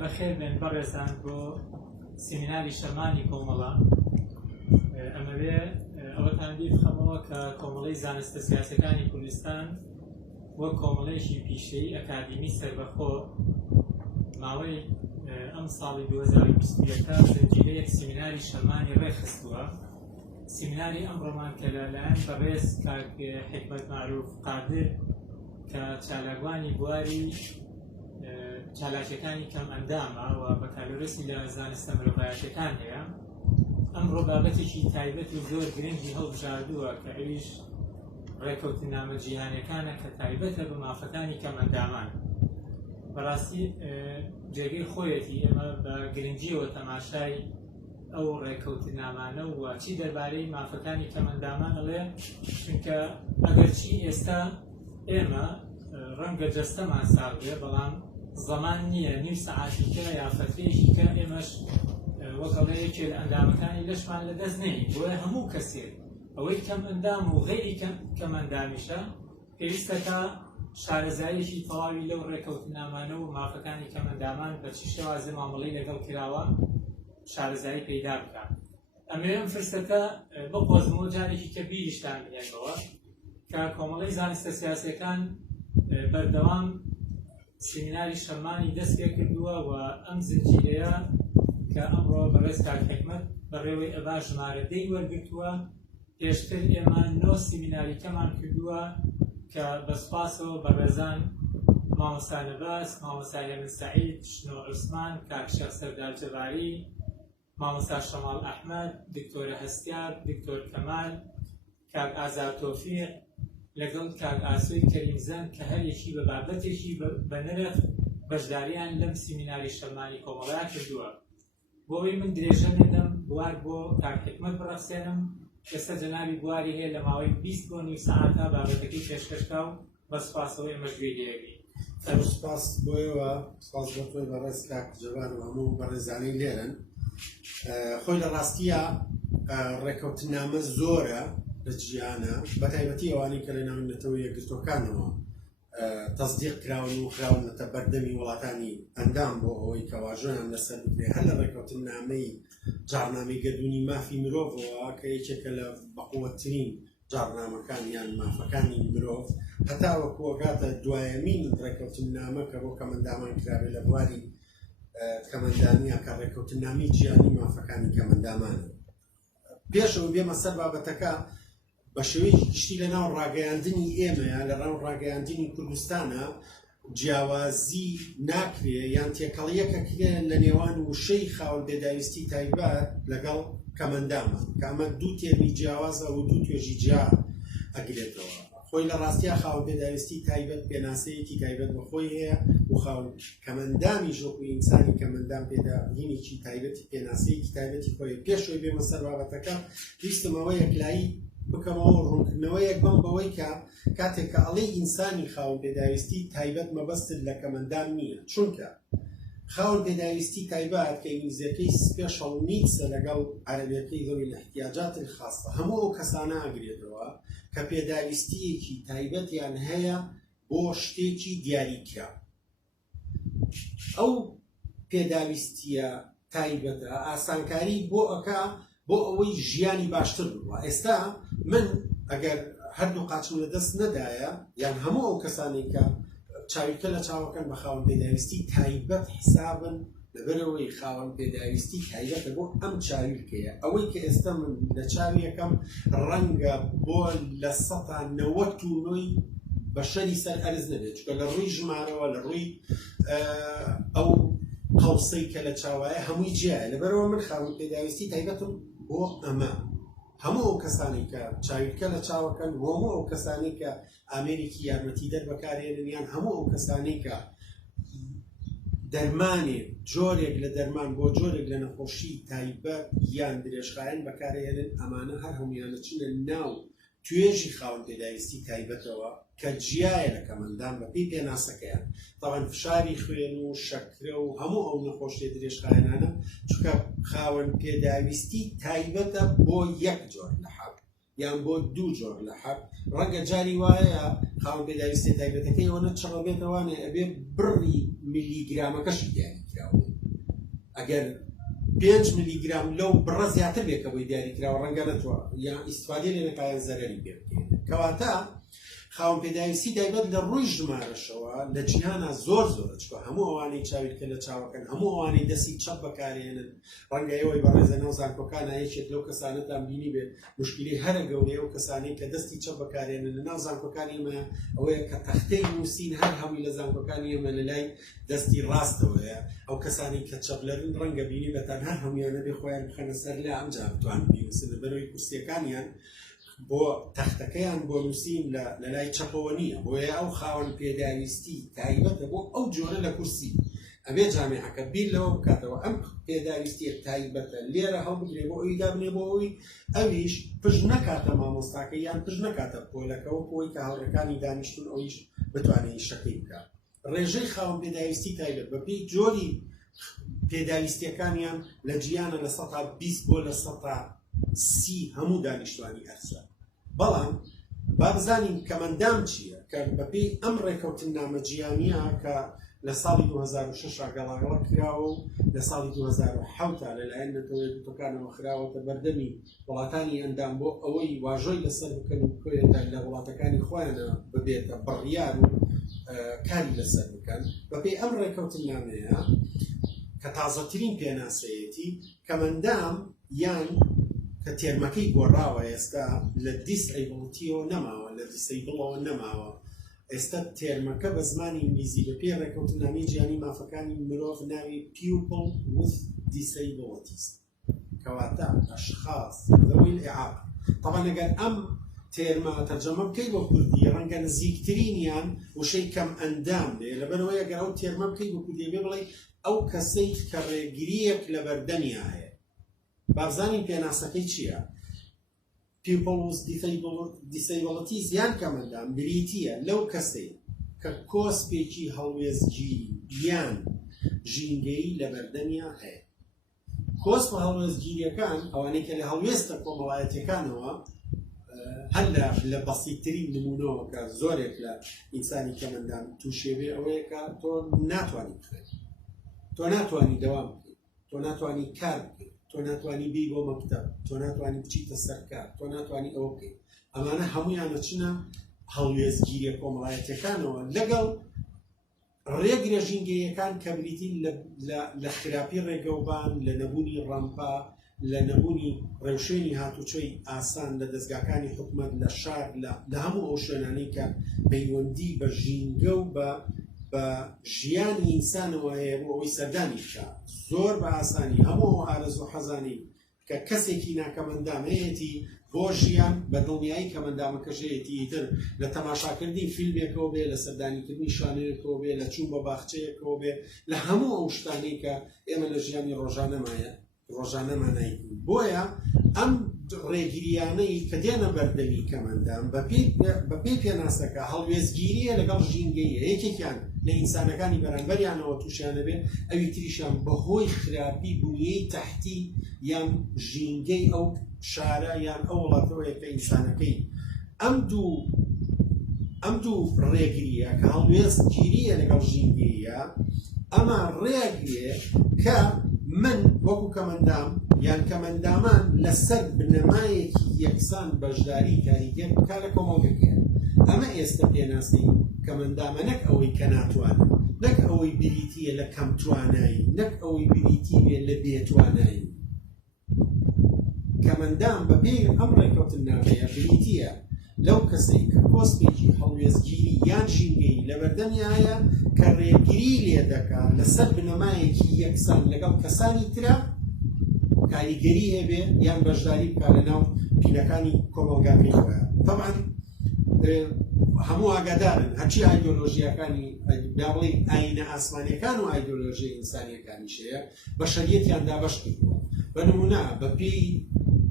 بەخێر بێن بەڕێزان بۆ سیمیناری شەمانی کۆمەڵە. ئەمەوێ ئەوەتان دی بخەمەوە کە کۆمەڵەی زانستە سیاسەکانی کوردستان وەک کۆمەڵەیەکی پیشەیی ئەکادیمی سەربەخۆ ماوەی ئەم ساڵی 2021 زنجیرەیەک سیمیناری شەمانی ڕێخستووە. سیمیناری ئەمڕۆمان کە لەلایەن بەڕێز کاک حکمەت معروف قادر کە چالاکوانی بواری چالاکیەکانی کەم ئەندامە و بەکارهێنەری لە زانستە مرۆڤایەتیەکان هەیە. ئەمڕۆ بابەتێکی تایبەت و زۆر گرنگی هەڵبژاردووە کە ئەویش ڕێکەوتنامە جیهانیەکانە کە تایبەتە بە مافەکانی کەم ئەندامان. بەڕاستی جێگەی خۆیەتی ئێمە بە گرنگیەوە تەماشای ئەو ڕێکەوتنامانە و چی دەربارەی مافەکانی کەم ئەندامان ئەڵێ، چونکە ئەگەرچی ئێستا ئێمە ڕەنگە جەستەمان ساڵ بێ، بەڵام زەمان نییە نیم سەعاتیکە یا فەترێکی کە ئێمەش وەکەڵەیەکێ لە ئەندامەکانی لەشمان لەدەست نەی. بۆیە هەموو کەسێک ئەوەی کەم ئەندام و غەیری کەم ئەندامیشە پێویستە تا شارەزاییەکی تەواوی لەو ڕێکەوتنامانە و مافەکانی کەم ئەندامان بە چی شێوازە مامەڵەی لەگەڵ کراوە شارەزایی پەیدا بکات. ئەمێ ئەم فرسەتە بقۆزمەوە جارێکی کە بیریشتان بهێنەوە کە کۆمەڵەی زانستە سیاسیەکان بەردەوام سیمیناری شەمانی دەست پێ کردووە و ئەم زنجیرەیە کە ئەمڕۆ بەڕێز کاک حکمەت بەڕێوەی ئەبا ژمارە 10 وەرگرتووە. پێشتر ئێمە 9 سیمیناریکەمان کردووە کە بەسپاسەوە بەڕێزان مامۆستا نەباس، مامۆستا هێمن سەعید، شنۆ عوسمان، کاک شێخ سەردار جەباری، مامۆستا شەماڵ ئەحمەد، دکتۆرە هەستیار، دکتۆر کەمال، کاک ئازاد تۆفیق لەگەڵ کاک ئاسۆی کەریمزەن کە هەریەکی بە بابەتێکی بە نرخ بەشداریان لەم سیمیناری شەمانی کۆمەڵەیە کردووە. بۆ ئەوەی من درێژە نێدەم بوار بۆ کاک حکمەت بڕەخسێنم. ئێستا جەنابی بواری هەیە لە ماوەی 20 بۆ نیم سەعاتە بابەتەکەی پێشکەشکا و بە سوپاسەوەی ئێمەش گوێی لێبی. سپاس بۆیەوە، سپاس بۆ تۆی بەڕێز کاک جەواد و هەموو بەڕێزانەی لێرن. خۆی لە ڕاستیە ڕێکەوتنامە زۆرە لە جیهانە، بەتایبەتی ئەوانەی کە لە ناونەتەوە یەکگرتوەکانەوە تەصدیق کراون و خراونەتە بەردەمی وڵاتانی ئەندام بۆ ئەوەی کە واژۆیان لەسەر بکرێ هەر لە ڕێکەوتنامەی جارنامەی گەدوونی مافی مرۆڤەوە کە یەکێکە لە بەقووەترین جارنامەکان یان مافەکانی مرۆڤ، هەتا وەکو وەکاتە دوایەمین ڕێکەوتنامە کە بۆ کەمەندامان کرابێ لە بواری کەمەندانیە کە ڕێکەوتنامی جیهانی مافەکانی کەمەندامانە. پێشەوە بێمە سەر بابەتەکە بە شێوەیەکی گشتی لە ناو ڕاگەیاندنی ئێمەیە، لە ناو ڕاگەیاندنی کوردستانە جیاوازی ناکرێ یان تێکەڵیەکەکرێ لە نێوان وشەی خاوەن پێداویستی تایبەت لەگەڵ کەمەندامە کە ئەمە دوو تێمی جیاوازە و دوو توێژی جیا ئەگرێتەوە. خۆی لە ڕاستیە خاوەن پێداویستی تایبەت پێناسەیەکی تایبەت بەخۆی هەیە و خاوەن کەمەندامی ژۆکو ئینسانی کەمەندام پێداهینێکی تایبەتی پێناسەیەکی تایبەتی خۆی. پێشەوەی بێمە سەر بابەتەکە ویستمەوە یەکلایی بکەمەوە ڕوونکردنەوەیەک بەم بەوەی کە کاتێک کە ئەڵێ ئینسانی خاوەن پێداویستی تایبەت مەبەستت لە کەمەندام نییە، چونکە خاوەن پێداویستی تایبەت کە ئینگلیزیەکەی سپێشەڵ نیدسە لەگەڵ عەرەبیەکەی ذوی الاحتیاجات الخاصە هەموو ئەو کەسانە ئەگرێتەوە کە پێداویستیەکی تایبەتیان هەیە بۆ شتێکی دیاریکرا. ئەو پێداویستیە تایبەتە ئاسانکاری بۆ ئەکا بۆ ئەوەی ژیانی باشتر بووە. ئێستا من ئەگەر هەردوو قاچم لە دەست نەدایە یان هەموو ئەو کەسانی کە چاویکە لە چاوەکەن بە خاوەن پێداویستی تایبەت حسابن لەبەرەوەی خاوەن پێداویستی تایبەتە بۆ ئەم چاویلکەیە. ئەوەی کە ئێستا من لە چاویەکەم ڕەنگە بۆ لە 99 بە شەری سەر ئەرز نەبێت، چونکە لە ڕووی ژمارەوە لە ڕووی ئەو قەوسەی کە لە چاوایە هەمووی جیایە. لەبەرەوە من خاوەن پێداویستی تایبەتم بۆ ئەمە. هەموو ئەو کەسانی کە چاویلکە لە چاوەکەن، هەموو ئەو کەسانی کە ئامێرێکی یارمەتیدەر بەکارهێنن یان هەموو ئەو کەسانی کە دەرمانێک جۆرێک لە دەرمان بۆ جۆرێک لە نەخۆشی تایبەت یان درێژخایەن بەکارهێنن، ئەمانە هەر هەمویانە چنە ناو توێژی خاوەن پێداویستی تایبەتەوە کە جیایە لە کەمەندان بەپێی پێناسەکەیان. تاوان فشاری خوێن و شەکرە و هەموو ئەو نەخۆشیە درێژخایەنانە چونکە خاوەن پێداویستی تایبەتە بۆ یەک جۆر لە حاڵ یان بۆ دوو جۆر لە حەق ڕەنگە جاری وایە خاوەن پێداویستی تایبەتەکەی ئەوەنە چڕەبێتەوانێ ئەبێ بڕی میلیگرامەکەشی دیاری کراوە ئەگەر 5 میلیگرام لەو بڕە زیاتر بێت کە بۆی دیاری کراوە ڕەنگە نەتوە یان ئیسفادێ لێ نەکایە زەرەری پێ بکەین کەواتە خاوەن پێداویستی تایبەت لە ڕووی ژمارەشەوە لە جیهانە زۆر زۆرە چکە هەموو ئەوانەی چاویلکە لە چاوەکەن هەموو ئەوانەی دەستی چەپ بەکارێنن ڕەنگە ئێوەی بەڕێزە ناو زانکۆکانە یەکێک لەو کەسانتان بینی بێت مشکلی هەرە گەورەیە و کەسانی کە دەستی چەپ بەکارێنن لە ناو زانکۆکانی ئێمە ئەوەیە کە تەختەی نووسین هەر هەمووی لە زانکۆکانی ئێمە لە لای دەستی ڕاستەوەیە ئەو کەسانی کە چەپلەرن ڕەنگە بینی بەتان هەر هەمویانە بێ خۆیان بخەنە سەر لە ئەمجا بتوان بینوسن لەبەرەوەی کورسیەکانیان بۆ تەختەکەیان بۆ نووسین لە لای چەپەوە نییە بۆیە ئەو خاوەن پێداویستی تایبەتە بۆ ئەو جۆرە لە کورسی ئەبێ جامێعەکە بیر لەوە بکاتەوە ئەم پێداویستیە تایبەتە لێرە هەڵبگرێ بۆ ئەوی دابنێ بۆ ئەوی ئەویش پشت نەکاتە مامۆستاکە یان پشت نەکاتە پۆلەکەەوە بۆی کە هەڵڕەکانی دانیشتون ئەویش بتوانێت شەکەی بکات ڕێژەی خاوەن پێداویستی تایبەت بەپێی جۆری پێداویستیەکانیان لە جیانە لە 120 بۆ لە 130 هەموو دانیشتوانی هەرسە بەڵام با بزانین کەمەندام چییە کە بەپێی ئەم ڕێکەوتن نامەجییانە کە لە ساڵی 2006 گەڵاگەڵە کراوە و لە ساڵی 2007 لەلایەن نەتەوەیەکەوتەکانەوە خراوەتە بەردەمی وڵاتانی ئەندام بۆ ئەوەی واژۆی لەسەر بکەن و بکوێتە لە وڵاتەکانی خۆیانە ببێتە بڕیار و کاری لەسەر بکەن بەپێی ئەم ڕێکەوتن نامەیە کە تازەترین پێناسەیەتی کەمەندام یان کە تێرمەکەی گۆڕاوە ئێستا لە دیسئیبڵتیەوە نەماوە لە دیسەیبڵەوە نەماوە ئێستا تێرمەکە بە زمانی ئینگلیزی بە پێ ڕێکەوتنامەی جیهانی مافەکانی مرۆڤ ناوی People with Disabilities کەواتە ئەشخاص ذوی الإعاقة طبعا ئەگەر ئەم تێرمە تەرجەمە بکەی بۆ کوردی ڕەنگە نزیکترینیان وشەی کەم ئەندام بێ لەبەرەوەی ئەگەر ئەو تێرمە بکەی بۆ کوردی بێ بڵێ ئەو کەسەی کە ڕێگریەک لە بەردەمیا هەیە بابزانین پێناسەکەی چییە؟ People with Disabilities یان کەمەندام بریتیە لەو کەسەی کە کۆسپێکی هەڵوێستگیری یان ژینگەیی لە بەردەمیا هەیە کۆسپ هەڵوێستگیریەکان ئەوانەی کە لە هەڵوێستە کۆمەڵایەتەکانەوە هەر لە بەسیطترین نمونەوە کە زۆرێک لە ئینسانی کەمەندام تووشێبێ ئەوەیە کە تۆ ناتوانانی بخێت تۆ ناتوانانی دەوام بکەیت تۆ ناتوانانی کار بکەیت تۆ ناتوانانی بی بۆ مەکتەب تۆ ناتوانانی بچیتە سەرکار تۆ ناتوانانی ئەوە بکەیت ئەمانە هەمویانە چنە هەڵوێستگیریە کۆمەڵایەتەکانەوە لەگەڵ ڕێگرە ژینگەیەکان کە بریتین لە خراپی ڕێگەوبان لە نەبوونی ڕەمپا لە نەبوونی ڕێوشێنی هاتوچۆی ئاسان لە دەستگاکانی حکومەت لە شار لە هەموو ئەو شوێنانەی کە پەیوەندی بە ژینگە و بە ژیانی ئینسانەوە هەیە بۆ ئەوەی سەردانی بکە زۆر بە ئاسانی هەموو ئارەزوو حەزانی کە کەسێکی ناکەمەندام هەیەی بۆ ژیان بە دڵنیایی کەمەندامەکەژەیەتی تر لە تەماشاکردنی فیلمێکەوە بێ لە سەردانیکردنی شانەیەکەوە بێ لە چوون بە باخچەیەکەوە بێ لە هەموو ئەو شتانەی کە ئێمە لە ژیانی ڕۆژانەمانای بۆیە ئەم ڕێگریانەی کە دێنە بەردەمی کەمەندام بەپێی پێناسەکە هەڵوێستگیریە لەگەڵ ژینگەیە یەکێکیان لە ئینسانەکانی بەرامبەریانەوە تووشیانە بێ ئەوی تریشیان بەهۆی خراپی بوونیەی تەحتی یان ژینگەی ئەو شارە یان ئەو وڵاتەوەیە کە ئینسانەکەی ئەم دوو ڕێگریە کە هەڵوێستگیریە لەگەڵ ژینگەیە ئەمە ڕێگرێ کە من وەکو کەمەندام یان کەمەندامان لەسەر بنەمایەکی یەکسان بەشداری کاریگەر بکا لە کۆمەڵگەکە ئەمە ئێستا پێناسی کەمەندامە نەک ئەوەی کە ناتوانێت نەک ئەوەی بریتیە لە کەم توانایی نەک ئەوەی بریتی بێ لە بێتوانایی کەمەندام بەپێی ئەم ڕێکەوتن نامەیە بریتیە لەو کەسەی کە کۆسپێکی هەڵوێستگیری یان ژینگەی لە بەردەمیایە کە ڕێگری لێ دەکات لەسەر بنەمایەکی یەکسان لەگەڵ کەسانی ترە کاریگەری هەبێ یان بەشداری بکا لە ناو پینەکانی کۆمەڵگاکەی خۆیان طبعا هەموو ئاگادارن هەرچی ئایدۆلۆژیەکانی بڵێ ئاینە ئاسمانیەکان و ئایدۆلۆژیای ئینسانیەکانیش هەیە بەشەریەتیان دابەش کردووە بەنمونە بەپێی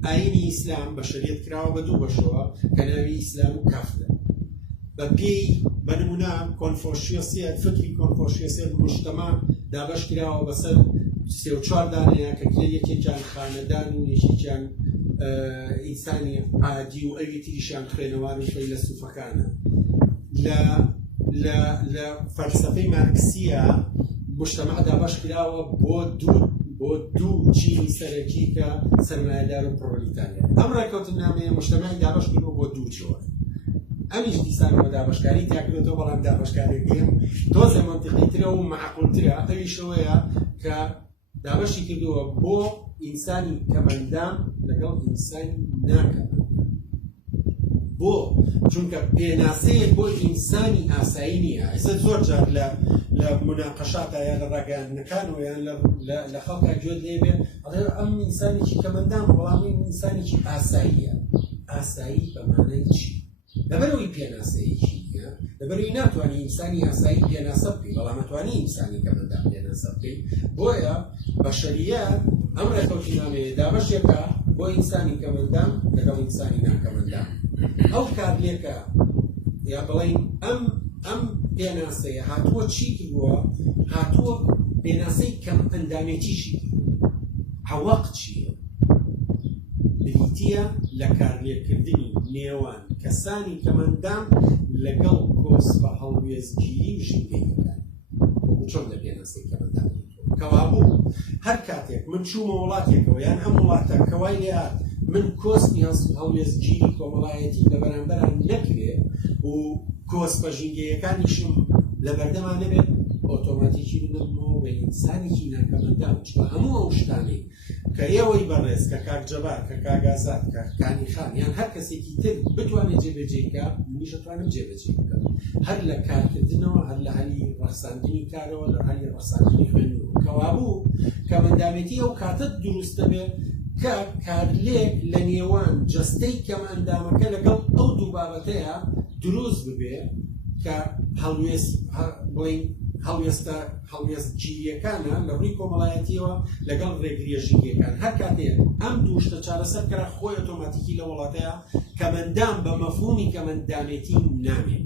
ئاینی ئیسلام بەشەریەت کراوە بە دوو بەشەوە کە ناوی ئیسلام و کافرە بەپێی بەنمونە کۆنفۆشیۆسیەت فکری کۆنفۆشیۆسیەت موجتەما دابەش کراوە بەسەر 34 دانەیە کە یەکێکیان خانەدان و یەکێکیان ئینسانی عادی و ئەوی تریشیان خوێنەواری خۆی لە سوفەکانە لە فەلسەفەی مارکسیە مجتەمع دابەش کراوە بۆ دوو چینی سەرەکی کە سەرمایەدار و پرۆلیتاریا. ئەم ڕێکەوتنامەیە مجتەمعی دابەش کردووە بۆ دوو جۆر. ئەمیش دیسانەوە دابەشکاری تاکرێتەوە، بەڵام دابەشکارێکیان تۆزە مەنتیقیترە و معقولترە. ئەویشەوەیە کە دابەشی کردووە بۆ ئینسانی کەمەندام لەگەڵ ئینسانی ناکەمەندام. بۆ چونکە پێناسەیەک بۆ ئینسانی ئاسایی نییە. ئێستا زۆر جار لە مناقەشاتە یان لە ڕاگەیاندنەکانەوە یان لە خەڵکا گوێت لێ بێ ئەڵێ ئەم ئینسانێکی کەمەندامە، بەڵام ئینسانێکی ئاساییە. ئاسایی بەمانای چی؟ لەبەرەوەی پێناسەیەکی نییە، لەبەرەوەی ناتوانانی ئینسانی ئاسایی پێناسە بکەی، بەڵام ئەتوانی ئینسانی کەمەندام پێناسە بکەی. بۆیە بەشەریەت ئەم ڕێکەوتنامەیە دابەشێکە بۆ ئینسانی کەمەندام لەگەڵ ئینسانی ناکەمەندام. ئەو کارلێکە یا بڵین ئەم پێناسەیە هاتووە چی کردووە؟ هاتووە پێناسەی کەم ئەندامێتیشی. حەوەق چییە؟ بریتیە لە کارلێکردنی نێوان کەسانی کەمەندام لەگەڵ کۆسپە هەڵوێستگیری و ژینگەیەکان. چۆن لە پێناسەی کەمەندام کەوابوو هەر کاتێک من چوومە وڵاتێکەوە یان ئەم وڵاتە کەوای لێات من کۆسپی هەڵوێستگیری کۆمەڵایەتی لە بەرامبەران نەکرێ و کۆسپە ژینگەیەکانیشم لە بەردەمان نەبێت، ئۆتۆماتیکی بنەمەوە بە ئینسانێکی ناکەمەندام. هەموو ئەو شتانەی کە ئێوەی بەڕێز کە کاک جەبار کە کاگازات کە کانی خان یان هەر کەسێکی تر بتوانێت جێبەجێکە، منیش دەتوانم جێبەجێ بکەم، هەر لە کارکردنەوە، هەر لە هەلی ڕەساندنی کارەوە، لە هەلی ڕەساندنی خوێندنەوە. کەوابوو کەمەندامێتی ئەو کاتت دروستە بێت کە کارلێک لە نێوان جەستەی کەمەندامەکە لەگەڵ ئەو دوو بابەتەیە دروست ببێ کە هەڵوێستگیریەکانە لە ڕووی کۆمەڵایەتیەوە لەگەڵ ڕێگریە ژینگەکان. هەر کاتێک ئەم دوو شتە چارەسەر کرا، خۆی ئۆتۆماتیکی لە وڵاتەیە کەمەندام بە مەفهومی کەمەندامێتی نامێت.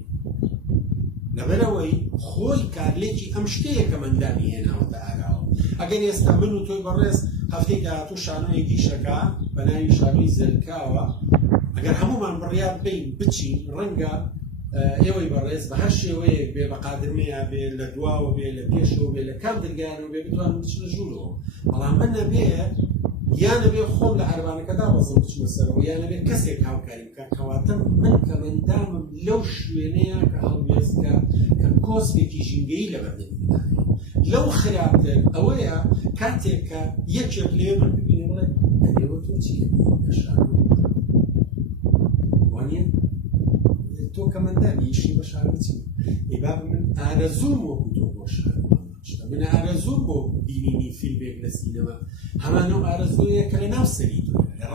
لەبەرەوەی خۆی کارلێکی ئەم شتەیە کەمەندامی هێناوەتە ئاراوە. ئەگەر ئێستا من و تۆی بەڕێز هەفتەی داهاتوو شانۆیەکی شەکا بە ناوی شانۆی زەرکاوە، ئەگەر هەمومان بڕیار بین بچین، ڕەنگە ئێوەی بەڕێز بە هەر شێوەیەک بێ، بە قادرمەیە بێ، لە دواوە بێ، لە پێشەوە بێ، لە کام دەرگایانەوە بێ، بتوانن بچنە ژوورەوە. بەڵام من نەبێ یانە بێ خۆم لە عەربانەکەدا بەزم بچمە سەرەوە، یانە بێ کەسێک هاوکاری بکات. کەواتە من کەمەندامم لەو شوێنەیە کە هەڵوێستکە کە کۆسپێکی ژینگەیی لەبەردەمی بدانێت. لەو خراپتر ئەوەیە کاتێک کە یەکێک لێ من ببینێ بڵێ ئەدێوە تۆ چی وانە تۆ کەمەندامی ئیشی بە شارە چی؟ ئێبا من ئارەزوم وەکو تۆ بۆ شارە من ئارەزوم بۆ بینینی فیلمێک لە سینەما، هەمانە ئارەزوویە کە لە ناو سەری تۆیە.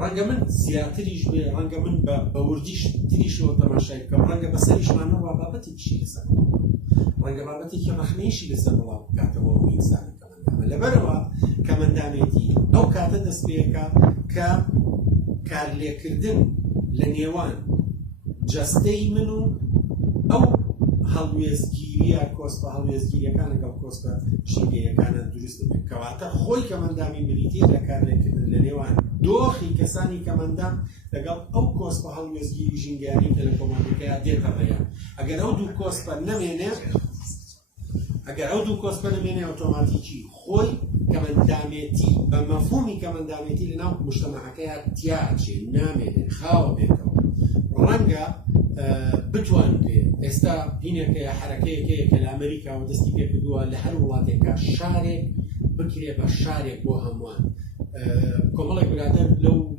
ڕەنگە من زیاتریش بێ، ڕەنگە من بە وردیش تریشەوە تەماشای بکەم، ڕەنگە بە سەریشمانەوە بابەتێکیشی لەسەر، ڕەنگە بابەتێکی ڕەخنەیشی لەسەر وڵام بکاتەوە و ئینسانی کەمەندامە. لەبەرەوە کەمەندامێتی ئەو کاتە دەست پێەکە کە کارلێکردن لە نێوان جەستەی من و ئەو هەڵوێستگیریە کۆسپە هەڵوێستگیریەکان لەگەڵ کۆسپە ژینگەیەکانە دروست بێت. کەواتە خۆی کەمەندامی بریتیە لە کارلێکردن لە نێوان دۆخی کەسانی کەمەندام لەگەڵ ئەو کۆسپە هەڵوێستگیری ژینگیانی کە لە کۆمەڵگەکەیە دێتە ڕێیان. ئەگەر ئەو دوو کۆسپە نەمێنێ ئۆتۆماتیکی خۆی کەمەندامێتی بە مەفهومی کەمەندامێتی لە ناو مجتەمەعەکەیە تیاچێ نامێنێت، خاوە بێتەوە. ڕەنگە بتوان بێ ئێستا بینێکەیە حرەکەیەکەیە کە لە ئەمریکاوە دەستی پێ کردووە لە هەر وڵاتێکە شارێک بکرێ بە شارێک بۆ هەمووان. کۆمەڵێک برادەر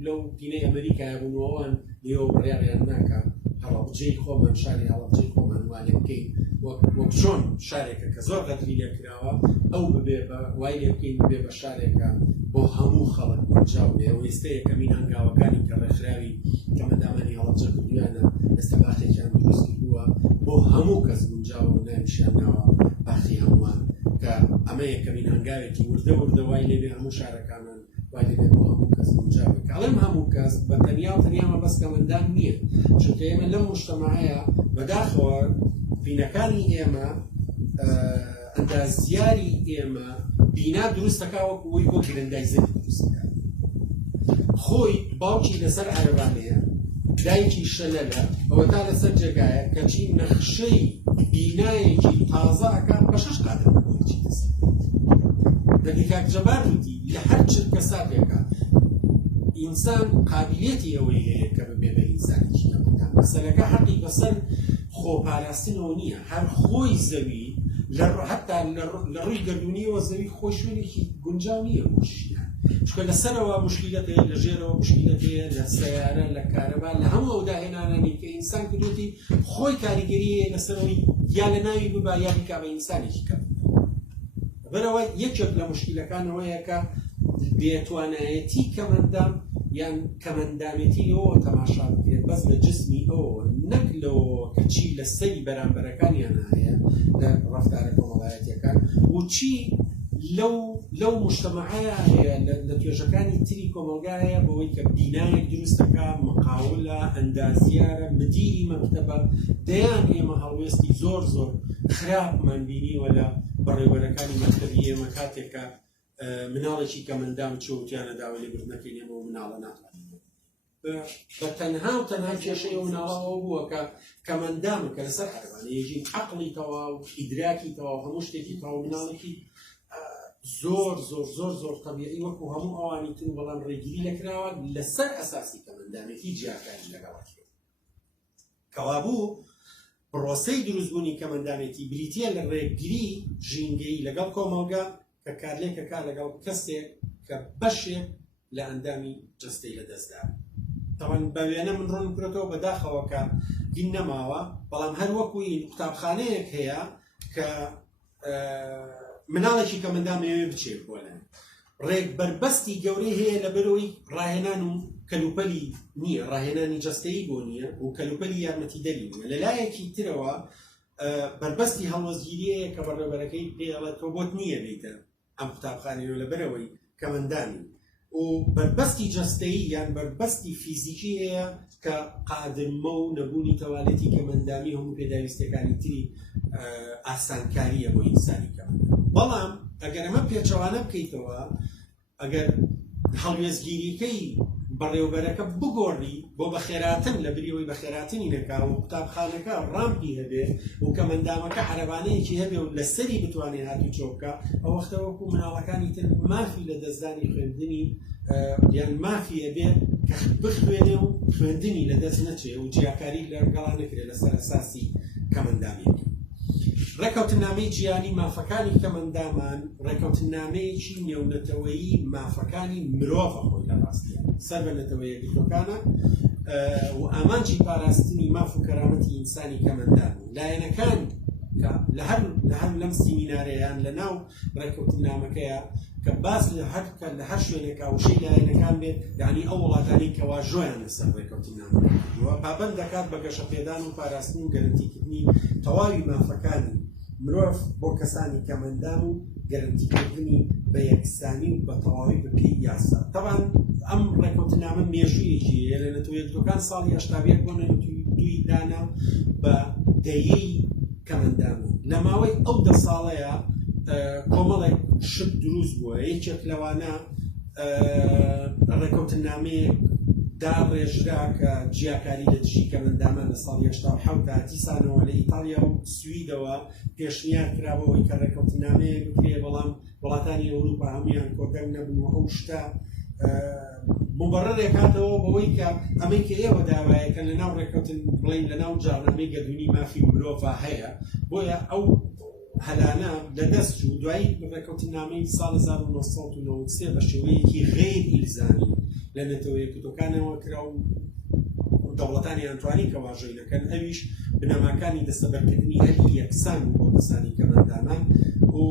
لەو پینەی ئەمریکایە بوونەوەوان لێوە بڕیاریان ناکات هەڵەبجەی خۆمان شاری هەڵەبجەی خۆمان وانێ بکەین وەک چۆن شارێکە کە زۆر غەتری لێ کراوە ئەو ببێ بە وای لێ بکەین ببێ بە شارێکە بۆ هەموو خەڵک گونجاو بێ. ئەو ئێستەیە کەمین هەنگاوەکانی کە ڕێکخراوی کەمەندامانی هەڵەبجە کردویانە ئێستا باخێکیان دروست کردووە بۆ هەموو کەس گونجاو و ناویشیان ناوە باخی هەمووان، کە ئەمەیە کەمین هەنگاوێکی وردە وای لێبێ هەموو شارەکانان وای لێبێ بۆ هەموو کەس گونجاو بێت. ئەڵێم هەموو کەس بە تەنیا و تەنیامە بەس کەمەندان نییە، چونکە ئێمە لەم مجتەمەعەیە بەداخەوە بینەکانی ئێمە ئەندازیاری ئێمە بینا دروست دەکا وەکو ئەوەی بۆ گرندای زەوی دروست دەکات. خۆی باوکی لەسەر عەرەبانەیە دایکی شەلەلە ئەوە تا لەسەر جێگایە کەچی نەخشەی بینایەکی تازە ئەکات بە 6 قادر بۆیەکی دەسێت دەبی کاک جەبار وتی لە هەر چرکە سابێکە ئینسان قابلیەتی ئەوەی هەیە کە ببێ بە ئینسانێکی نەبوودا مەسەلەکە حەقی بەسەر خۆپاراستنەوە نییە هەر خۆی زەوی حتا لە ڕووی گەردونیەوە زەوی خۆی شوێنێکی گونجاو نییە بۆ ژیان چونکە لەسەرەوە مشکلەت هەیە لە ژێرەوە مشکلەت هەیە لە سەیارە لە کارەبا لە هەموو ئەو داهێنانانی کە ئینسان کردوتی خۆی کاریگەری هەیە لەسەرەوەی یا لە ناوی ببا یا بیکا بە ئینسانێکی کەم بەرەوە یەکێک لە مشکلەکانەوەیە کە بێتوانایەتی کەمەندام یان کەمەندامێتی ئەوە تەماشا بکرێت بەس لە جسمی ئەوە نەک لەوە کە چی لە سەری بەرامبەرەکانیان هەیە لە ڕەفتارە کۆمەڵایەتیەکان و چی لەو مجتەمەعەیە هەیە لە توێژەکانی تری کۆمەلگایە بەوەی کە بینایەک دروستەکە مقاولە ئەندازیارە مدیری مەکتەبە دەیان ئێمە هەڵوێستی زۆر زۆر خراپمان بینیوە لە بەڕێوەرەکانی مەکتەبی ئێمە کاتێکە مناڵێکی کەمەندام چۆتیانە داوای لێبردنەکەی نێمەوە مناڵە ناتوانێت بە تەنها و تەنها کێشەی ئەو مناڵەوە بووە کە کەمەندامە کە لەسەر عەرەبانە یەژین عەقڵی تەواو ئیدراکی تەواو هەموو شتێکی تەواو مناڵێکی زۆر زۆر زۆر زۆر طەبیعی وەکو هەموو ئەوانی تر بەڵام ڕێگیری لەکراوە لەسەر ئەساسی کەمەندامێتی جیاکاری لەگەڵات کرد کەوابوو پرۆسەی دروستبوونی کەمەندامێتی بریتیە لە ڕێگیری ژینگەی لەگەڵ کۆمەڵگە کە کارلێکە کار لەگەڵ کەسێک کە بەشێک لە ئەندامی جەستەی لەدەستدا تەوان بە وێنە من ڕوون کرێتەوە بەداخەوە کە گین نەماوە بەڵام هەر وەکوی قوتابخانەیەک هەیە کە مناڵێکی کەمەندامەوێ بچێت بۆ لای ڕێک بربەستی گەورەی هەیە لە بەرەوەی ڕاهێنان و کەلوپەلی نییە ڕاهێنانی جەستەیی بۆ نییە و کەلوپەلی یارمەتیدەری نییە لەلایەکی ترەوە بربەستی هەڵوەزگیریەیە کە بەڕێوەبەرەکەی پێڵێت تۆ بۆت نییە بیتە ئەم قوتابخانەیە لە بەرەوەی کەمەندانی و بربەستی جەستەیی یان بربەستی فیزیکی هەیە کە قادمە و نەبوونی تەواڵەتی کەمەندامی هەموو پێداویستەکانی تری ئاسانکاریە بۆ ئینسانی کەمەندام بەڵام ئەگەر ئەمە پێچەوانە بکەیتەوە ئەگەر هەڵوێزگیریەکەی بەڕێوەبەرەکە بگۆڕی بۆ بەخێراتن لە بریەوەی بەخێراتنی نەکا و قوتابخانەکە ڕامپی هەبێ و کەمەندامەکە عەرەبانەیەکی هەبێ و لەسەری بتوانێت هاتی چۆبکە ئەو وەختە وەکو مناڵەکانی تر مافی لە دەستدانی خوێندنی یان مافی هەبێ کە بخوێنێ و خوێندنی لەدەست نەچێ و جیاکاری لەگەڵا نەکرێت لەسەر ئەساسی کەمەندامێک ڕێکەوتنامەی جیانی مافەکانی کەمەندامان ڕێکەوتنامەیەکی نێونەتەوەیی مافەکانی مرۆڤە خۆی لە ڕاستیە سەر بە نەتەوەیە گرتوەکانە و ئامانجی پاراستنی ماف و کەرامەتی ئینسانی کەمەندان لایەنەکان کە لە هەر لەم سیمینارەیان لە ناو ڕێکەوتنامەکەیە کە باس لە هەر شوێنێکا وشەی لایەنەکان بێت یعنی ئەو وڵاتانی کەوا ژۆیان لەسەر ڕێکەوتنامەکەوە پابەند دەکات بە گەشەپێدان و پاراستن و گەرنتیکردنی تەواوی مافەکانی مرۆڤ بۆ کەسانی کەمەندام و گەرنتیکردنی بە یەکسانی و بە تەواوی بەپێی یاسا تەبان ئەم ڕێکەوتنامە مێژوویەکی لە نەتەوەیەکەکان ساڵی 81 بۆ دوی دانا بە دەیەی کەمەندامە لە ماوەی ئەو 10 ساڵەیە کۆمەڵێک شت دروست بووە یەکێک لەوانە ڕێکەوتنامەیەک داڕێژرا کە جیاکاری لە دژی کەمەندامان لە ساڵی 1970 تا دیسانەوە لە ئیتالیا و سویدەوە پێشنیار کرابەوەی کە ڕێکەوتنامەیە بکرێ بەڵام وڵاتانی ئەوروپا هەمویان کۆتەنگ نەبوون ئەو شتە مبەڕێک هاتەوە بەوەی کە ئەمەی کە ئێوە داوایە کە لەناو ڕێکەوتن بڵین لەناو جاڕنامەی گەردوونی مافی مرۆڤ هەیە بۆیە ئەو هەلانە لەدەست و دوایی ڕێکەوتنامەی ساڵ 1993 بە شێوەیەکی غیر ئیلزامی لە نەتەوەیەکەوتەکانەوە کرا و دەوڵەتانی ئەنتوانی کە واژۆی دەکەن ئەویش بنەماکانی دەستەبەرکردنی هەری یەکسان بۆ کەسانی کەمەندامان و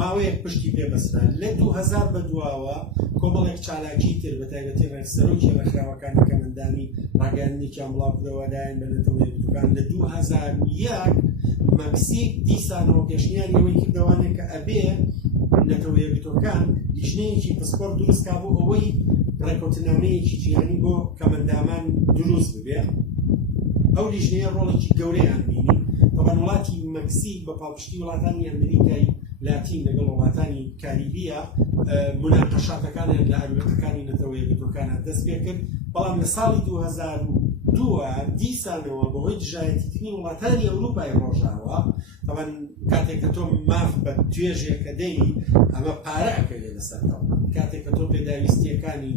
ماوەیەک پشتی پێبەسرا لە 2000 بەدواوە کۆمەڵێک چالاکی تر بە تایبەتی ڕێکسەرۆکی ڕێکخراوەکانی کەمەندانی ڕاگەیاندنێکیان بڵاو کردەوەدایان بە نەتەوەیەکەوتەکان لە 2001 مەکسیک دیسانەوە پێشنیاری ئەوەی کردەوانێک کە ئەبێ نەتەوەیەکەوتەکان لیژنەیەکی پسپۆرت دروستکا بۆ ئەوەی ڕێکەوتنامەیەکی جیهانی بۆ کەمەندامان دروست ببێ ئەو لیژنەیە ڕۆڵێکی گەورەیان بینی بەڵام وڵاتی مەکسیک بە پاڵپشتی وڵاتانی ئەمریکای لاتین لەگەڵ وڵاتانی کاریبیە مناقەشاتەکانیان لە هەروێتەکانی نەتەوە یەکگرتوەکانە دەست پێ کرد بەڵام لە ساڵی 2002 دیسانەوە بەهۆی دژایەتیکردنی وڵاتانی ئەوروپای ڕۆژاوە طبعا کاتێک کە تۆ ماف بە توێژێکە دەی ئەمە پارە ئەکەوێت لەسەرەوە کاتێک کە تۆ پێداویستیەکانی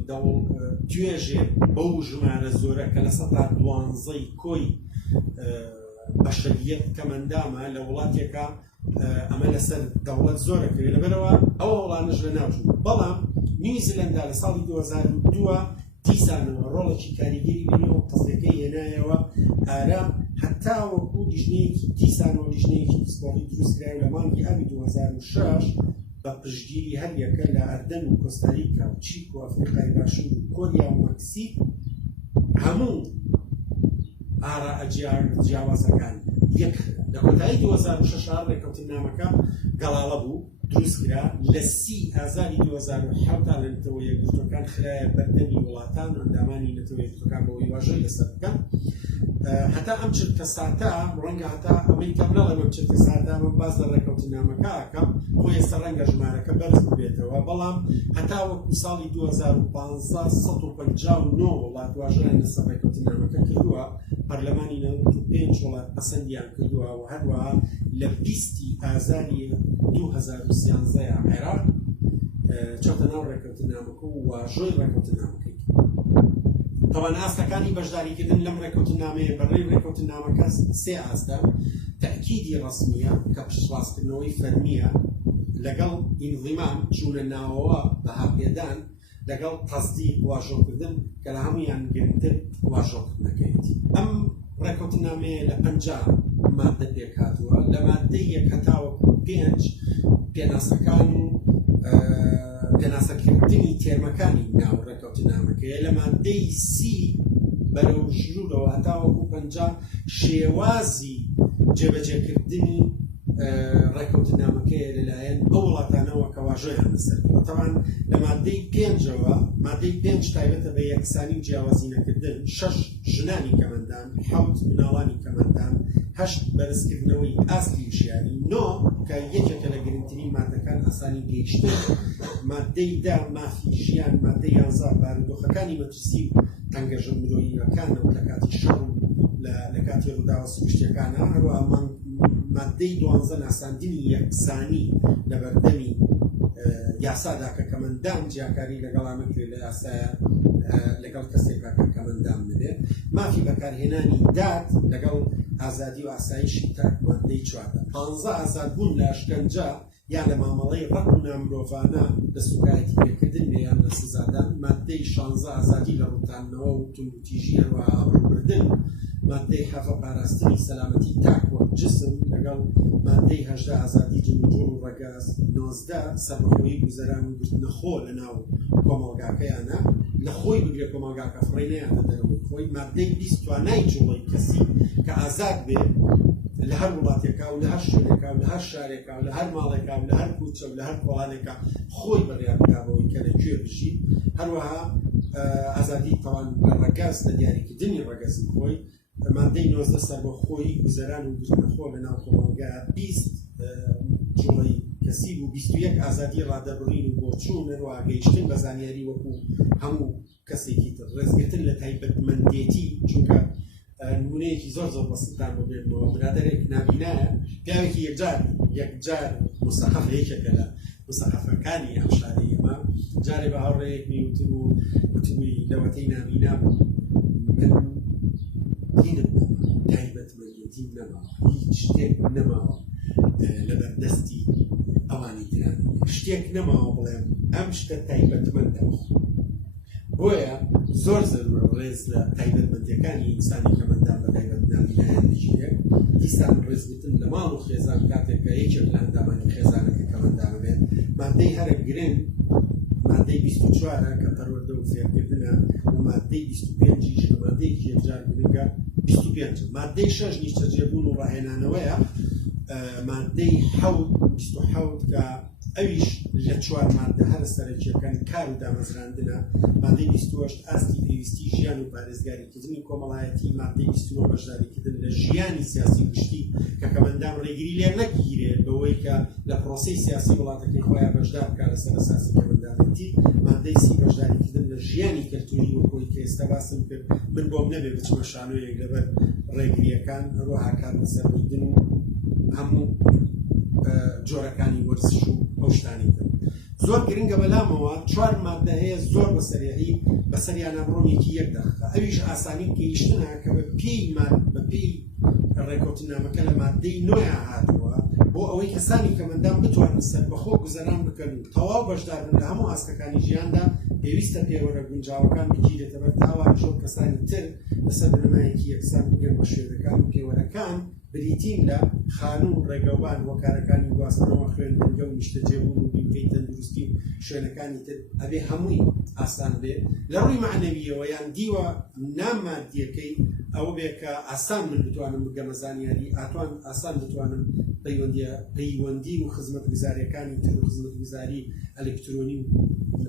توێژێ بەو ژمارە زۆرە کە لە 12 کۆی بەشەریەت کەمەندامە لە وڵاتێکە ئەمە لەسەر دەوڵەت زۆرەکەوێت لەبەرەوە ئەوە وڵانش لە ناوچوو بەڵام نیوزیلەندا لە ساڵی 2002 دیسانەوە ڕۆڵێکی کاریگەری بینەوە تەستێکەی هێنایەوە ئارە هەتا وەکو لیژنەیەکی دیسانەوە لیژنەیەکی پسپۆڕی دروستکراوە لە مانگی ئاوی 2006 بە پشتگیری هەر یەکە لە ئەردەن و کۆستاریکا و چیک و ئەفریقای باشوور و کۆریا و مەکسیک هەموو ئارا جیاوازەکان یەک لە کۆتایی 2006 ڕێکەوتنامەکە گەڵاڵە بوو دروستکرا لە 30 ئازاری 2007 تا لە نەتەوە یەکگرتوەکان خرایە بەردەمی وڵاتان و ئەندامانی نەتەوە یەکگرتوەکان بەوەی واژەی لەسەر بکەن هەتا ئەم چرکە ساتە ڕەنگە هەتا ئەمریکا بنەڵێ ئەم چرکە ساتە من باز لە ڕێکەوتنامەکە ئەکەم خۆ ئێستا ڕەنگە ژمارەکە بەرز ببێتەوە بەڵام هەتا وەکو ساڵی 2015 159 وڵات واژەیان لەسەر ڕێکەوتنامەکە کردووە پەرلەمانی 95 وڵات پەسەندیان کردووە و هەروەها لە 20 ئازاری 2013 عێراق چۆتە ناو ڕێکەوتنامەکە و واژۆی ڕێکەوتنامەکەی طبعا ئاستەکانی بەشداریکردن لەم ڕێکەوتنامەیە بەڕێی ڕێکەوتنامەکە سێ ئاستە تەکیدی ڕسمیە کە پشتوازکردنەوەی فەرمیە لەگەڵ ئینضیمام چوونە ناوەوە بەهاپێدان لەگەڵ تەصدیق واژۆکردن کە لە هەمویان گرنگتر واژۆکردنەکەیت ئەم ڕێکەوتنامەیە لە 50 مادە پێک هاتووە لە مادەی یەک هەتاوەکو 5 پێناسەکان و پێناسەکردنی تێرمەکانی ناو ڕێکەوتنامەکەیە لە مادەی 30 بەرەو ژوورەوە هەتاوەکو 50 شێوازی جێبەجێکردنی ڕێکەوتنامەکەیە لەلایەن ئەو وڵاتانەوە کە واژۆیان لەسەرەوە طبعا لە مادەی 5ەوە مادەی 5 تایبەتە بە یەکسانی و جیاوازی نەکردن 6 ژنانی کەمەندان 7 مناڵانی کەمەندان 8 بەرزکردنەوەی ئاستی وشیانی 9 کە یەکێکە لە گرنگترین مادەکان ئاسانی گەیشتن مادەی 10 مافی ژیان مادەی 11 بارودۆخەکانی مەترسی و تەنگەژە مرۆییەکانەوە لە کاتی شەڕ لە کاتی ڕووداوە سروشتیەکانە هەروەها مادەی 12 ناساندنی یەکسانی لە بەردەمی یاسادا کە کەمەندان جیاکاری لەگەڵامە کرێت لە یاسایە لەگەڵ کەسێکا کە کەمەندان بدێت مافی بەکارهێنانی داد لەگەڵ ئازادی و ئاسایشی تاک مادەی 4 15 ئازادبوون لە ئەشکەنجە یان لە مامەڵەی ڕق و نامرۆڤانە لە سوکایەتی پێکردن یان لە سزادان مادەی 16 ئازادی لە ڕووتانەوە و توندوتیژی هەروەها ئابڕوبردن مادەی 7 پاراستنی سەلامەتی تاک و جسم لەگەڵ مادەی 18 ئازادی جمهور و ڕەگاز 19 سەربەخۆیی گوزەران و گرتنەخۆ لە ناو کۆمەڵگاکەیانە لە خۆی بگرێت کۆمەڵگاکە فڕێنەیانە دەرەوەی خۆی مادەی 20 توانای جوڵەی کەسی کە ئازاد بێت لە هەر وڵاتێکا و لە هەر شوێنێکا و لە هەر شارێکا و لە هەر ماڵێکا و لە هەر کوچە و لە هەر کۆڵانێکا خۆی بەڕێوە بکابەوەی کە لەکوێ بژی هەروەها ئازادی تەوان لە ڕەگاز لە دیاریکردنی ڕەگەزی خۆی مادەی 19 سەربەخۆیی گوزەران و گرتنەخۆ لە ناو کۆمەڵگا 20 جوڵەی کەسی و 21 ئازادی ڕادەبڕین و بۆچوون هەروەها گەیشتن بە زانیاری وەکو هەموو کەسێکی تر ڕێزگرتن لە تایبەتمەندێتی چونکە نمونەیەکی زۆر زۆر بەسەتان بۆ بێنەوە برادەرێک نابینایە پیاوێکی یەکجار مستەحەف یەکێکە لە مستەحەفەکانی ئەم شاری ئێمە جارێ بە هاوڕێیەکی وتر و وتبووی لەوەتەی نابینا من دینم نەما تایبەتمەندێتیم نەماوە هیچ شتێک نەماوە لەبەردەستی ئەوانی تران شتێک نەماوە بڵێم ئەم شتە تایبەتمەندەوە بۆیە زۆر زەرورە ڕێز لە تایبەتمەندیەکانی ئینسانی کەمەندان بە تایبەتنامینایان بژێت دیسان ڕێزگرتن لە ماڵ و خێزان کاتێک کە یەکێک لە ئەندامانی خێزانەکە کەمەندان بێت مادەی هەرە گرنگ مادەی 24 کە پەروەردە و فێرکردنە و مادەی 25 لە مادەیەکی یەکجار گرنگە 25 مادەی 6 نیشتەجێبوون و ڕاهێنانەوەیە مادەی 27 کە ئەویش لە چوار مادە هەرە سەرەکیەکان کار و دامەزراندنە. مادەی 28 ئاستی پێویستی ژیان و پارێزگاریکردنی کۆمەڵایەتی. مادەی 29 بەشداریکردن لە ژیانی سیاسی گشتی کە کەمەندام ڕێگیری لێ نەگیرێت بەوەی کە لە پرۆسەی سیاسی وڵاتەکەی خۆیان بەشدار بکات لەسەر ئەساسی کەمەندامەتی. مادەی 30 بەشداریکردن لە ژیانی کەلتوری وەکۆی کە ئێستا باسم کرد من بۆم نەبێ بچمە شانۆیەک لەبەر ڕێگریەکان هەروەها کار بەسەربردن و هەموو جۆرەکانی وەرزش و ئەو شتانی تر. زۆر گرنگە بەلامەوە چوار مادە هەیە زۆر بەسەریان ئەمڕۆنێکی یەک دەخە. ئەویش ئاسانی گەیشتنە کە بە پێی ڕێکۆتنامەکە لە مادەی نۆیان هاتووە بۆ ئەوەی کەسانی کەمەندام بتوانن سەربەخۆ گوزەران بکەن و تەواو بەشداربن لە هەموو ئاستەکانی ژیاندا. پێویستە پێوەرە گونجاوەکان بگیرێتە بەر تاوان شۆ کەسانی تر لەسەر بنەمایەکی یەکسان بگەن بە شوێنەکان و پێوەرەکان بریتین لە خانوو ڕێگەوان وەکارەکانی گواستنەوە خوێندنگە و نیشتەجێبوون و بیمکەی تەندروستی و شوێنەکانی تر ئەبێ هەمووی ئاسان بێ. لە ڕووی معنەویەوە یان دیوە نامادیەکەی ئەوە بێ کە ئاسان من بتوانم بگەمە زانیاری ئاسان بتوانم پەیوەندی و خزمەتگوزاریەکانی تر و خزمەتگوزاری ئەلکترۆنی و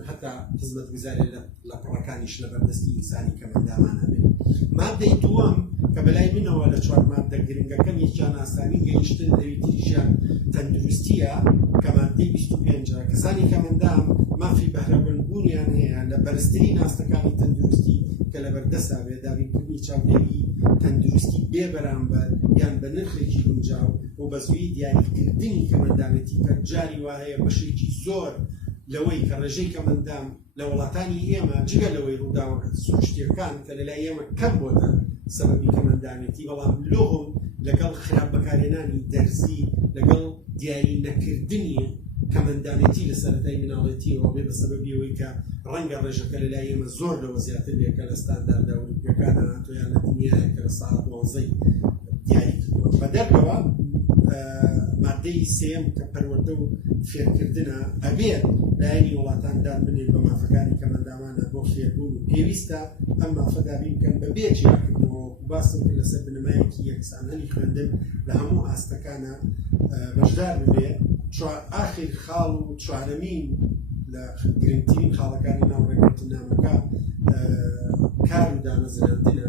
حتا خزمەتگوزاری لە پڕەکانیش لە بەردەستی ئینسانی کەمەندامانە بێ. مادەی دووەم کە بەلای منەوە لە چوار مادە گرنگەکەم یەکیان ئاسانی گەیشتن لەوی تریشیان تەندروستیە کە مادەی 25 کەسانی کەمەندام مافی بەهرەبوونیان هەیە لە بەرزترین ئاستەکانی تەندروستی کە لە بەردەسا بێ دابینکردنی چاودێری تەندروستی بێ بەرامبەر یان بە نرخێکی گونجاو و بە زووی دیاریکردنی کەمەندامەتی کە جاری وا هەیە بەشێکی زۆر لەوەی کە ڕێژەی کەمەندام لە وڵاتانی ئێمە جگە لەوەی ڕووداوە سروشتیەکان کە لەلای ئێمە کەم بۆتە سەبەبی کەمەندامەتی بەڵام لۆهم لەگەڵ خراپ بەکارهێنانی دەرزی لەگەڵ دیاری نەکردنی کەمەندامەتی لە سەرەتای مناڵەتیەوە بێ بە سەبەبی ئەوەی کە ڕەنگە ڕێژەکە لەلای ئێمە زۆر لەوە زیاتر بێ کە لە ستانداردە ئەوروپیەکانە هاتوویان لە دنیایە کە لە ساڵ 12 دیاری کردووە. بەدەرەوە مادەی سێم کە پەروەردە و فێرکردنە ئەبێت لایەنی وڵاتاندا بنێن بە مافەکانی کەمەندامانە بۆ فێربوون و پێویستە ئەم مافەدابی بکەن بە بێجیاکردنەوە باسم کرد لەسەر بنەمایەکی یەکسانەی خوێندن لە هەموو ئاستەکانە بەشدار ببێ. ئاخر خاڵ و چوارەمین لە گرنگترین خاڵەکانی ناو ڕێکوتنامەکە کار و دامەزراندنە.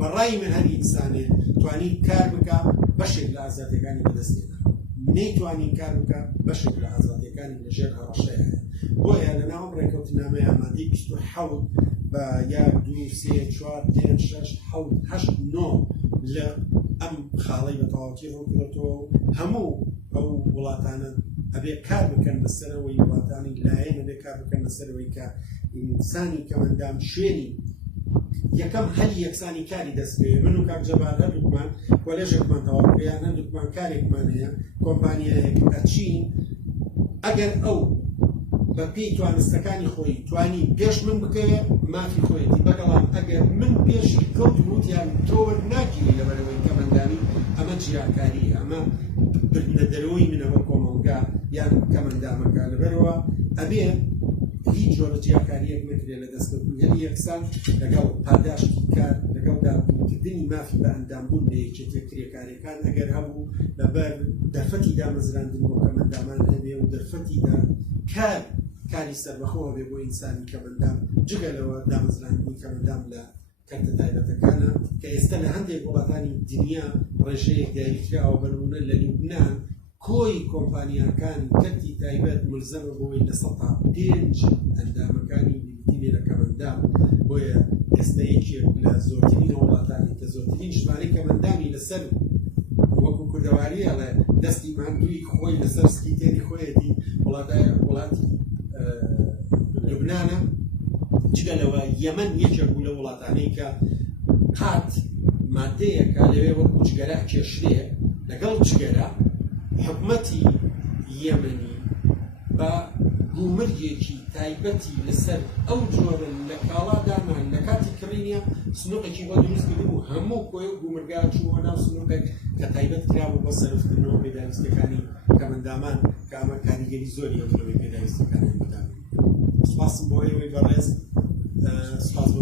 بەڕای من هەر ئینسانێ توانین کار بکە بەشێک لە ئازادیەکانی بەدەستێنە، نەیتوانین کار بکە بەشێک لە ئازادیەکانی لەژێر هەڕەشەیە. بۆیە لە ناو ڕێکەوتنامەیە مادەی 27 بە 1 2 3 4 5 6 7 8 9 لە ئەم خاڵەی بە تەواوەتی ڕووکردەوە هەموو ئەو وڵاتانە ئەبێ کار بکەن لەسەرەوەی وڵاتانی لایەن ئەبێ کار بکەن لەسەرەوەی کە ئینسانی کەمەندام شوێنی یەکەم هەلی یەکسانی کاری دەست پێ. من و کاک جەبار هەردووکمان کۆلێژێکمان تەواو کردیان هەردووکمان کارێکمان هەیە کۆمپانیایەک ئەچین ئەگەر ئەو بە پێی توانستەکانی خۆی توانی پێش من بکەوێ مافی خۆیەتی بەگەڵام ئەگەر من پێشی کەوت وتیان تۆ ناگیری لەبەرەوەی کەمەندانی ئەمە جیاکاریە ئەمە بردنە دەرەوەی منەوە کۆمەڵگا یان کەمەندامەکە لەبەرەوە ئەبێ هیچ جۆرە جیاکاریەک نەکرێت لە دەستکردنی یەکسان لەگەڵ پاداشتی کار لەگەڵ دابوونکردنی مافی بە ئەندامبوون لە یەکێتێک کرێکارەکان ئەگەر هەبوو لەبەر دەرفەتی دامەزراندن بۆ کەمەندامان هەبێ و دەرفەتی کاری سەربەخۆوە بێ بۆ ئینسانی کەمەندام جگە لەوە دامەزراندنی کەمەندام لە کەرتە تایبەتەکانە کە ئێستا لە هەندێک وڵاتانی دنیا ڕێژەیەک دیاریکراوە بەرونە لە لوبنان کۆی کۆمپانیاکانی کەرتی تایبەت ملزەمە بۆی لە 5 ئەندامەکانی دیبێ لە کەمەندام. بۆیە ئێستا یەکێک لە زۆرترین وڵاتانی کە زۆرترین ژمارەی کەمەندامی لەسەر وەکو کوردەواریە لە دەستی ماندووی خۆی لەسەر سکیتێری خۆیەتی وڵاتی لوبنانە. جگە لەوە یەمەن یەکێک بوو لە وڵاتانەی کە قات مادەیەکە لەوێ وەکو جگەرە کێشرێ لەگەڵ جگەرە حکومەتی یەمەنی بە گومرگێکی تایبەتی لەسەر ئەو جۆرە لە کاڵادامان لە کاتی کڕینە سنووقێکی بۆ دروست کردن و هەموو کۆی و گومرگا چووە ناو سنووقێک کە تایبەت کراوە بۆ سەرفکردنەوە پێداویستەکانی کەمەندامان کە ئەمە کاریگەری زۆری ئەوەی پێداویستەکانی بدان. سپاسم بۆ ئێوەی بەڕێز، سپاس بۆ